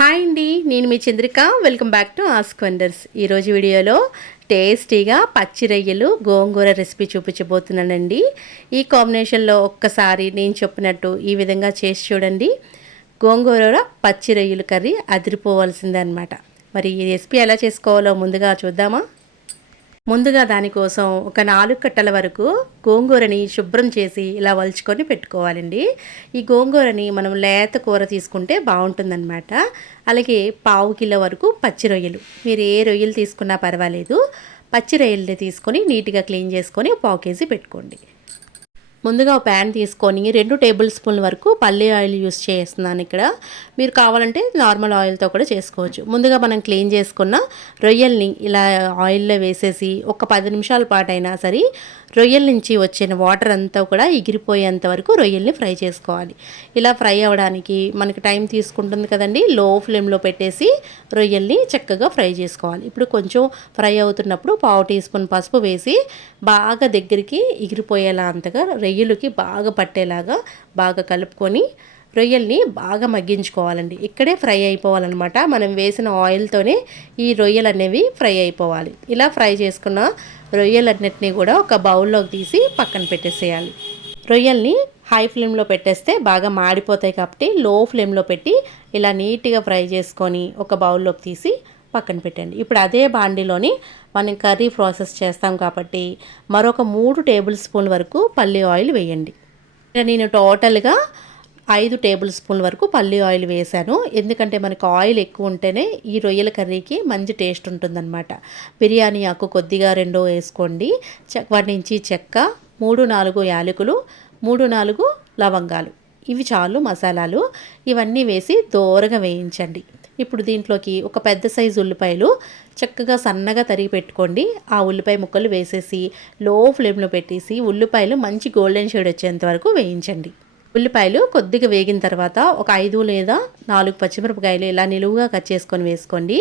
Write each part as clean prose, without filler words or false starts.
Hi అండి, నేను మీ చంద్రిక. Welcome back to ask wonders. ఈరోజు వీడియోలో టేస్టీగా పచ్చి రొయ్యలు గోంగూర రెసిపీ చూపించబోతున్నానండి. ఈ కాంబినేషన్లో ఒక్కసారి నేను చెప్పినట్టు ఈ విధంగా చేసి చూడండి. గోంగూర పచ్చి రొయ్యలు కర్రీ అదిరిపోవాల్సిందే అనమాట. మరి ఈ రెసిపీ ఎలా చేసుకోవాలో ముందుగా చూద్దామా. ముందుగా దానికోసం ఒక 4 కట్టల వరకు గోంగూరని శుభ్రం చేసి ఇలా వలుచుకొని పెట్టుకోవాలండి. ఈ గోంగూరని మనం లేత కూర తీసుకుంటే బాగుంటుందన్నమాట. అలాగే పావు కిలో వరకు పచ్చి రొయ్యలు, మీరు ఏ రొయ్యలు తీసుకున్నా పర్వాలేదు. పచ్చి రొయ్యల్ని తీసుకొని నీట్గా క్లీన్ చేసుకొని పావు కేజీ పెట్టుకోండి. ముందుగా ఒక ప్యాన్ తీసుకొని 2 టేబుల్ స్పూన్ల వరకు పల్లి ఆయిల్ యూస్ చేస్తున్నాను ఇక్కడ. మీరు కావాలంటే నార్మల్ ఆయిల్తో కూడా చేసుకోవచ్చు. ముందుగా మనం క్లీన్ చేసుకున్న రొయ్యల్ని ఇలా ఆయిల్లో వేసేసి ఒక 10 నిమిషాల పాటు అయినా సరే రొయ్యల నుంచి వచ్చిన వాటర్ అంతా కూడా ఎగిరిపోయేంత వరకు రొయ్యల్ని ఫ్రై చేసుకోవాలి. ఇలా ఫ్రై అవ్వడానికి మనకి టైం తీసుకుంటుంది కదండి. లో ఫ్లేమ్లో పెట్టేసి రొయ్యల్ని చక్కగా ఫ్రై చేసుకోవాలి. ఇప్పుడు కొంచెం ఫ్రై అవుతున్నప్పుడు పావు టీ స్పూన్ పసుపు వేసి బాగా దగ్గరికి ఎగిరిపోయేలా అంతగా రొయ్యలకి బాగా పట్టేలాగా బాగా కలుపుకొని రొయ్యల్ని బాగా మగ్గించుకోవాలండి. ఇక్కడే ఫ్రై అయిపోవాలన్నమాట. మనం వేసిన ఆయిల్తోనే ఈ రొయ్యలు అనేవి ఫ్రై అయిపోవాలి. ఇలా ఫ్రై చేసుకున్న రొయ్యలన్నిటినీ కూడా ఒక బౌల్లోకి తీసి పక్కన పెట్టేసేయాలి. రొయ్యల్ని హై ఫ్లేమ్లో పెట్టేస్తే బాగా మాడిపోతాయి కాబట్టి లో ఫ్లేమ్లో పెట్టి ఇలా నీట్గా ఫ్రై చేసుకొని ఒక బౌల్లోకి తీసి పక్కన పెట్టండి. ఇప్పుడు అదే బాండిలోని మనం కర్రీ ప్రాసెస్ చేస్తాం కాబట్టి మరొక 3 టేబుల్ స్పూన్ల వరకు పల్లి ఆయిల్ వేయండి. నేను టోటల్గా 5 టేబుల్ స్పూన్ల వరకు పల్లి ఆయిల్ వేశాను. ఎందుకంటే మనకు ఆయిల్ ఎక్కువ ఉంటేనే ఈ రొయ్యల కర్రీకి మంచి టేస్ట్ ఉంటుందన్నమాట. బిర్యానీ ఆకు కొద్దిగా 2 వేసుకోండి. వాటి నుంచి చెక్క, 3-4 యాలకులు, 3-4 లవంగాలు, ఇవి చాలు మసాలాలు. ఇవన్నీ వేసి దోరగా వేయించండి. ఇప్పుడు దీంట్లోకి ఒక పెద్ద సైజు ఉల్లిపాయలు చక్కగా సన్నగా తరిగి పెట్టుకోండి. ఆ ఉల్లిపాయ ముక్కలు వేసేసి లో ఫ్లేమ్లో పెట్టేసి ఉల్లిపాయలు మంచి గోల్డెన్ షేడ్ వచ్చేంత వరకు వేయించండి. ఉల్లిపాయలు కొద్దిగా వేగిన తర్వాత ఒక 5 లేదా 4 పచ్చిమిరపకాయలు ఇలా నిలువుగా కట్ చేసుకొని వేసుకోండి.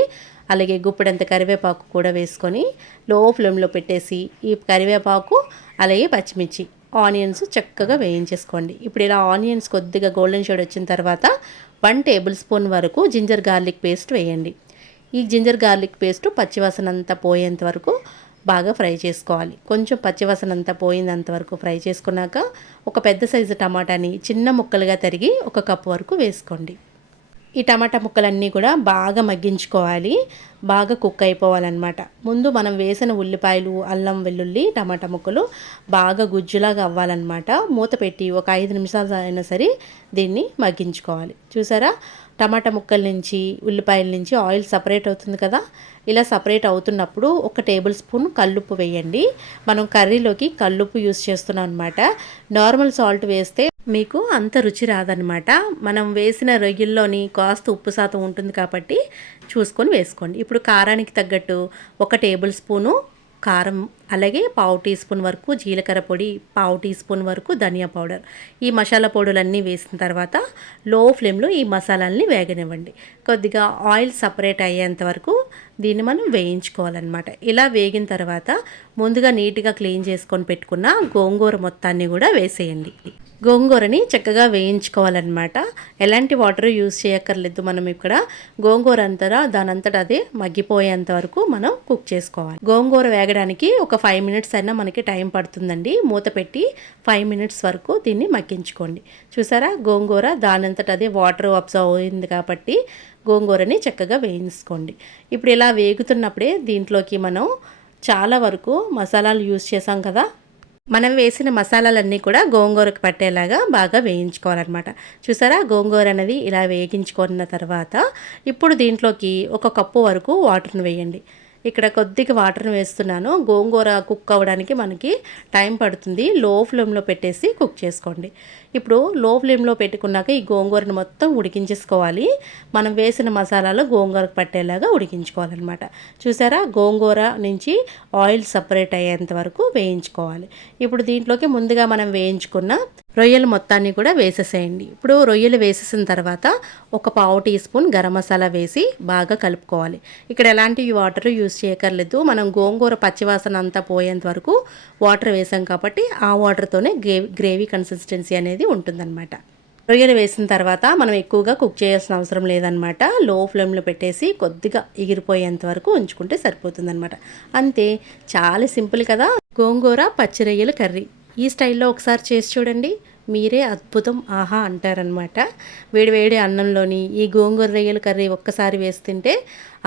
అలాగే గుప్పెడంత కరివేపాకు కూడా వేసుకొని లో ఫ్లేమ్లో పెట్టేసి ఈ కరివేపాకు అలాగే పచ్చిమిర్చి ఆనియన్స్ చక్కగా వేయించేసుకోండి. ఇప్పుడు ఇలా ఆనియన్స్ కొద్దిగా గోల్డెన్ షేడ్ వచ్చిన తర్వాత 1 టేబుల్ స్పూన్ వరకు జింజర్ గార్లిక్ పేస్ట్ వేయండి. ఈ జింజర్ గార్లిక్ పేస్ట్ పచ్చివాసన అంతా పోయేంత వరకు బాగా ఫ్రై చేసుకోవాలి. కొంచెం పచ్చివాసన అంతా పోయినంత వరకు ఫ్రై చేసుకున్నాక ఒక పెద్ద సైజు టమాటాని చిన్న ముక్కలుగా తరిగి 1 కప్పు వరకు వేసుకోండి. ఈ టమాటా ముక్కలన్నీ కూడా బాగా మగ్గించుకోవాలి, బాగా కుక్ అయిపోవాలన్నమాట. ముందు మనం వేసిన ఉల్లిపాయలు, అల్లం వెల్లుల్లి, టమాటా ముక్కలు బాగా గుజ్జులాగా అవ్వాలన్నమాట. మూత పెట్టి ఒక 5 నిమిషాలు అయినా సరే దీన్ని మగ్గించుకోవాలి. చూసారా, టమాటా ముక్కల నుంచి ఉల్లిపాయల నుంచి ఆయిల్ సపరేట్ అవుతుంది కదా. ఇలా సపరేట్ అవుతున్నప్పుడు 1 టేబుల్ స్పూన్ కల్లుప్పు వేయండి. మనం కర్రీలోకి కల్లుప్పు యూస్ చేస్తున్నాం అనమాట. నార్మల్ సాల్ట్ వేస్తే మీకు అంత రుచి రాదనమాట. మనం వేసిన రొయ్యల్లోని కాస్త ఉప్పు శాతం ఉంటుంది కాబట్టి చూసుకొని వేసుకోండి. ఇప్పుడు కారానికి తగ్గట్టు 1 టేబుల్ స్పూను కారం, అలాగే పావు టీ స్పూన్ వరకు జీలకర్ర పొడి, పావు టీ స్పూన్ వరకు ధనియా పౌడర్, ఈ మసాలా పౌడర్లన్నీ వేసిన తర్వాత లో ఫ్లేమ్లో ఈ మసాలాలని వేగనివ్వండి. కొద్దిగా ఆయిల్ సపరేట్ అయ్యేంత వరకు దీన్ని మనం వేయించుకోవాలన్నమాట. ఇలా వేగిన తర్వాత ముందుగా నీట్గా క్లీన్ చేసుకొని పెట్టుకున్న గోంగూర మొత్తాన్ని కూడా వేసేయండి. గోంగూరని చక్కగా వేయించుకోవాలన్నమాట. ఎలాంటి వాటర్ యూజ్ చేయక్కర్లేదు. మనం ఇక్కడ గోంగూర అంతటా దానంతటా అదే మగ్గిపోయేంత వరకు మనం కుక్ చేసుకోవాలి. గోంగూర వేగడానికి ఒక 5 మినిట్స్ అయినా మనకి టైం పడుతుందండి. మూత పెట్టి 5 మినిట్స్ వరకు దీన్ని మగ్గించుకోండి. చూసారా, గోంగూర దానంతటా అదే వాటర్ అబ్జర్వ్ అయింది కాబట్టి గోంగూరని చక్కగా వేయించుకోండి. ఇప్పుడు ఇలా వేగుతున్నప్పుడే దీంట్లోకి మనం చాలా వరకు మసాలాలు యూజ్ చేసాం కదా. మనం వేసిన మసాలాలన్నీ కూడా గోంగూరకు పట్టేలాగా బాగా వేయించుకోవాలన్నమాట. చూసారా, గోంగూర అనేది ఇలా వేగించుకున్న తర్వాత ఇప్పుడు దీంట్లోకి 1 కప్పు వరకు వాటర్ని వేయండి. ఇక్కడ కొద్దిగా వాటర్ని వేస్తున్నాను. గోంగూర కుక్ అవ్వడానికి మనకి టైం పడుతుంది. లో ఫ్లేమ్లో పెట్టేసి కుక్ చేసుకోండి. ఇప్పుడు లో ఫ్లేమ్లో పెట్టుకున్నాక ఈ గోంగూరను మొత్తం ఉడికించేసుకోవాలి. మనం వేసిన మసాలాలు గోంగూరకు పట్టేలాగా ఉడికించుకోవాలన్నమాట. చూసారా, గోంగూర నుంచి ఆయిల్ సపరేట్ అయ్యేంత వరకు వేయించుకోవాలి. ఇప్పుడు దీంట్లోకి ముందుగా మనం వేయించుకున్న రొయ్యలు మొత్తాన్ని కూడా వేసేసేయండి. ఇప్పుడు రొయ్యలు వేసేసిన తర్వాత ఒక పావు టీ స్పూన్ గరం మసాలా వేసి బాగా కలుపుకోవాలి. ఇక్కడ ఎలాంటి వాటర్ యూస్ చేయక్కర్లేదు. మనం గోంగూర పచ్చివాసన అంతా పోయేంత వరకు వాటర్ వేసాం కాబట్టి ఆ వాటర్తోనే గ్రేవీ కన్సిస్టెన్సీ అనేది ఉంటుందన్నమాట. రొయ్యలు వేసిన తర్వాత మనం ఎక్కువగా కుక్ చేయాల్సిన అవసరం లేదనమాట. లో ఫ్లేమ్లో పెట్టేసి కొద్దిగా ఎగిరిపోయేంత వరకు ఉంచుకుంటే సరిపోతుందనమాట. అంతే, చాలా సింపుల్ కదా గోంగూర పచ్చి రొయ్యల కర్రీ. ఈ స్టైల్లో ఒకసారి చేసి చూడండి, మీరే అద్భుతం ఆహా అంటారనమాట. వేడి వేడి అన్నంలోని ఈ గోంగూర రొయ్యల కర్రీ ఒక్కసారి వేసి తింటే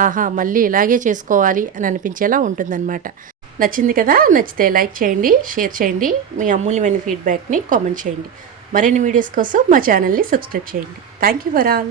ఆహా మళ్ళీ ఇలాగే చేసుకోవాలి అని అనిపించేలా ఉంటుందన్నమాట. నచ్చింది కదా? నచ్చితే లైక్ చేయండి, షేర్ చేయండి, మీ అమూల్యమైన ఫీడ్బ్యాక్ని కామెంట్ చేయండి. మరిన్ని వీడియోస్ కోసం మా ఛానల్ని సబ్స్క్రైబ్ చేయండి. Thank you for all.